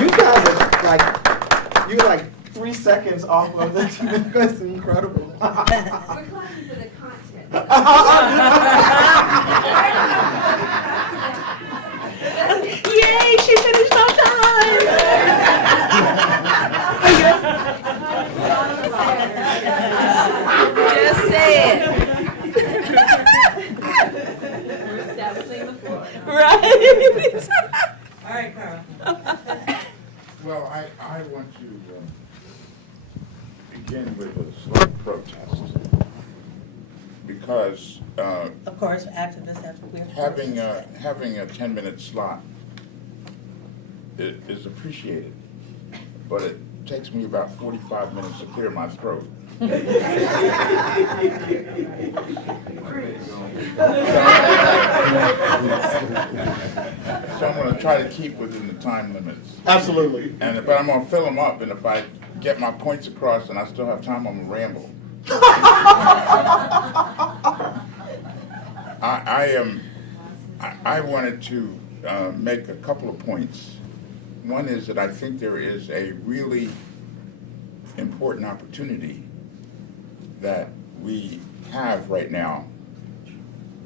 You guys are you're like 3 seconds off of that. That's incredible. We're clapping for the content. Yay, she finished on time. Just say it. We're establishing the floor. Right. All right, Carl. Well, I want to begin with a slight protest because Of course, after this, we're having a 10-minute slot is appreciated, but it takes me about 45 minutes to clear my throat. So I'm going to try to keep within the time limits. Absolutely. But I'm going to fill them up, and if I get my points across and I still have time, I'm going to ramble. I wanted to make a couple of points. One is that I think there is a really important opportunity that we have right now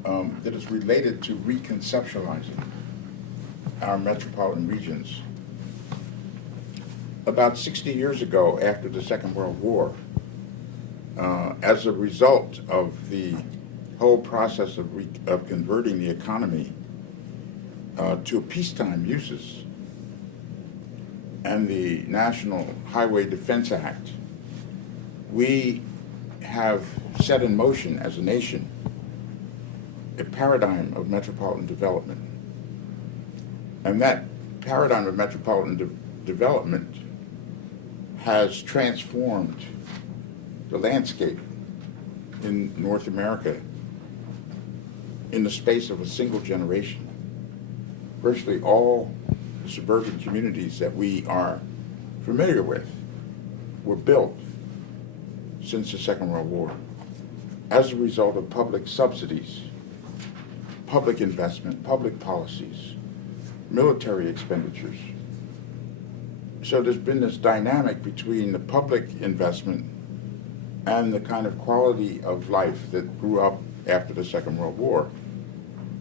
that is related to reconceptualizing our metropolitan regions. About 60 years ago, after the Second World War, as a result of the whole process of converting the economy to peacetime uses and the National Highway Defense Act, we have set in motion as a nation a paradigm of metropolitan development. And that paradigm of metropolitan development has transformed the landscape in North America in the space of a single generation. Virtually all the suburban communities that we are familiar with were built since the Second World War as a result of public subsidies, public investment, public policies, military expenditures. So there's been this dynamic between the public investment and the kind of quality of life that grew up after the Second World War.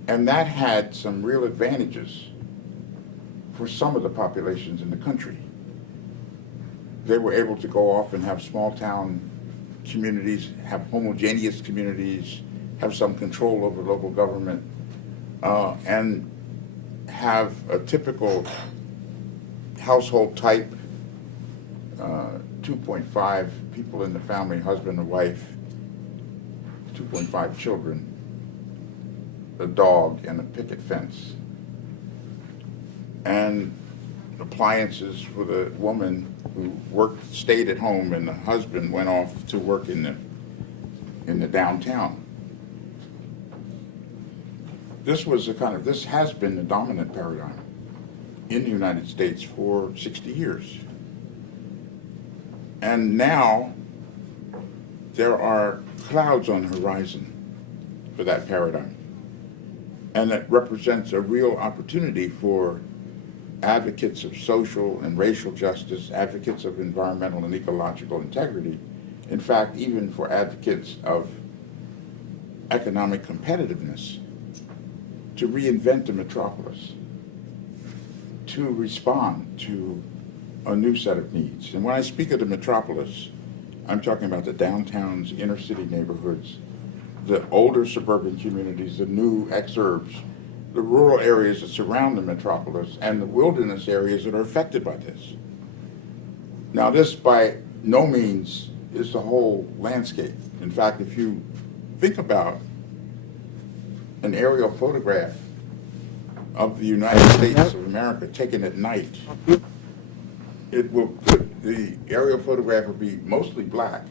And that had some real advantages for some of the populations in the country. They were able to go off and have small town communities, have homogeneous communities, have some control over local government, and have a typical household type, 2.5 people in the family, husband and wife, 2.5 children, a dog, and a picket fence. And appliances for the woman who stayed at home, and the husband went off to work in the downtown. This has been the dominant paradigm in the United States for 60 years. And now there are clouds on the horizon for that paradigm. And it represents a real opportunity for advocates of social and racial justice, advocates of environmental and ecological integrity, in fact, even for advocates of economic competitiveness, to reinvent the metropolis, to respond to a new set of needs. And when I speak of the metropolis, I'm talking about the downtowns, inner city neighborhoods, the older suburban communities, the new exurbs, the rural areas that surround the metropolis, and the wilderness areas that are affected by this. Now, this by no means is the whole landscape. In fact, if you think about an aerial photograph of the United States of America taken at night, the aerial photograph will be mostly black,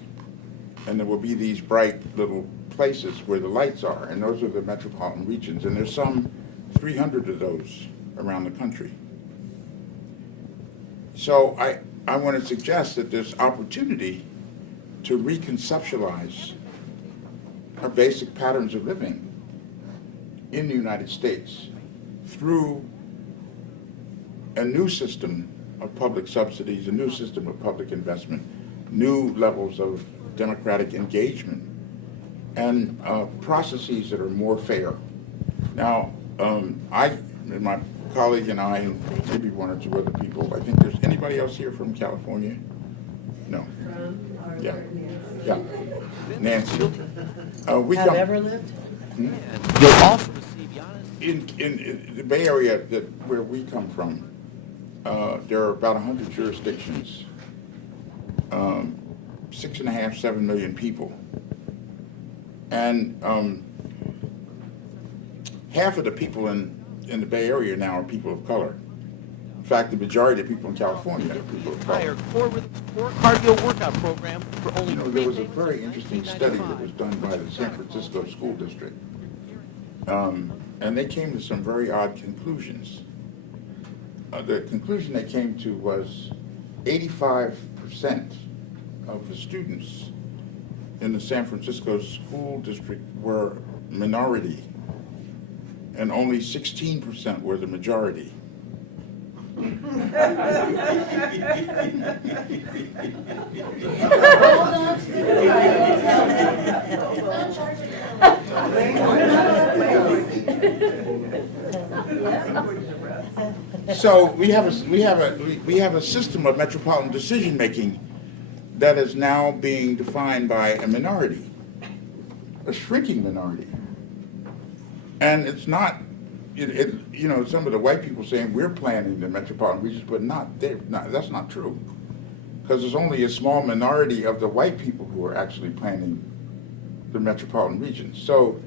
and there will be these bright little places where the lights are, and those are the metropolitan regions, and there's some 300 of those around the country. So I want to suggest that there's opportunity to reconceptualize our basic patterns of living in the United States through a new system of public subsidies, a new system of public investment, new levels of democratic engagement, and processes that are more fair. Now, and my colleague and I, and maybe one or two other people, I think there's anybody else here from California? No. Yeah. Yeah. Nancy. We Have come ever lived? You'll also receive in the Bay Area where we come from. There are about 100 jurisdictions, 6.5, 7 million people, and half of the people in the Bay Area now are people of color. In fact, the majority of people in California are people of color. core cardio workout program for only There was a very interesting study that was done by the San Francisco School District, and they came to some very odd conclusions. The conclusion they came to was 85% of the students in the San Francisco School District were minority, and only 16% were the majority. So we have a system of metropolitan decision making that is now being defined by a minority, a shrinking minority, and it's not. Some of the white people saying we're planning the metropolitan regions, but that's not true, because there's only a small minority of the white people who are actually planning the metropolitan regions. So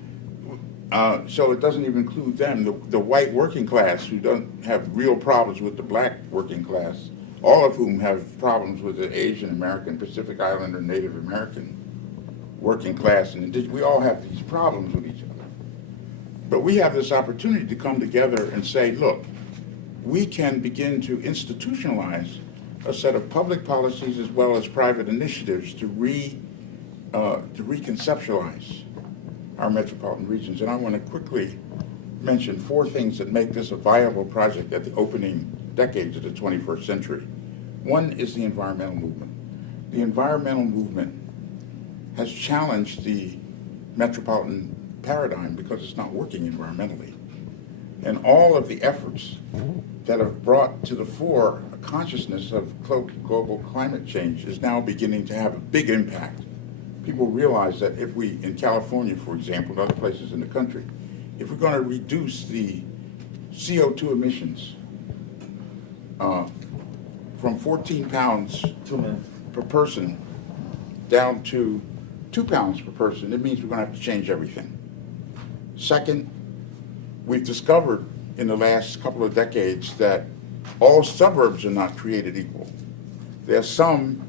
it doesn't even include them, the white working class, who don't have real problems with the black working class, all of whom have problems with the Asian American, Pacific Islander, Native American working class, and we all have these problems with each other. But we have this opportunity to come together and say, look, we can begin to institutionalize a set of public policies as well as private initiatives to reconceptualize our metropolitan regions. And I want to quickly mention 4 things that make this a viable project at the opening decades of the 21st century. One is the environmental movement. The environmental movement has challenged the metropolitan paradigm because it's not working environmentally. And all of the efforts that have brought to the fore a consciousness of global climate change is now beginning to have a big impact. People realize that if we, in California, for example, and other places in the country, if we're going to reduce the CO2 emissions from 14 pounds per person down to 2 pounds per person, it means we're going to have to change everything. Second, we've discovered in the last couple of decades that all suburbs are not created equal. There are some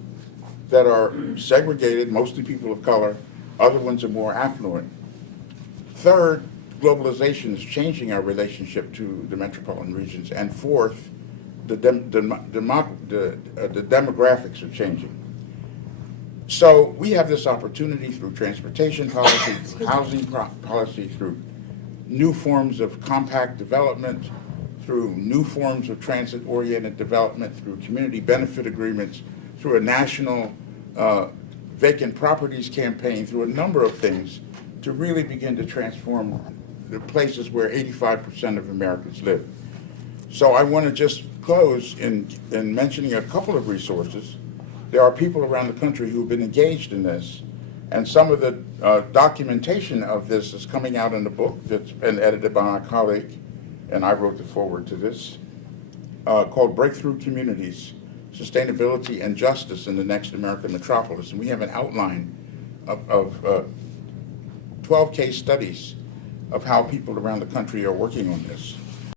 that are segregated, mostly people of color. Other ones are more affluent. Third, globalization is changing our relationship to the metropolitan regions. And fourth, the demographics are changing. So we have this opportunity through transportation policy, through housing policy, through new forms of compact development, through new forms of transit-oriented development, through community benefit agreements, through a national vacant properties campaign, through a number of things to really begin to transform the places where 85% of Americans live. So I want to just close in mentioning a couple of resources. There are people around the country who have been engaged in this, and some of the documentation of this is coming out in a book that's been edited by my colleague, and I wrote the foreword to this, called Breakthrough Communities, Sustainability and Justice in the Next American Metropolis. And we have an outline of 12 case studies of how people around the country are working on this.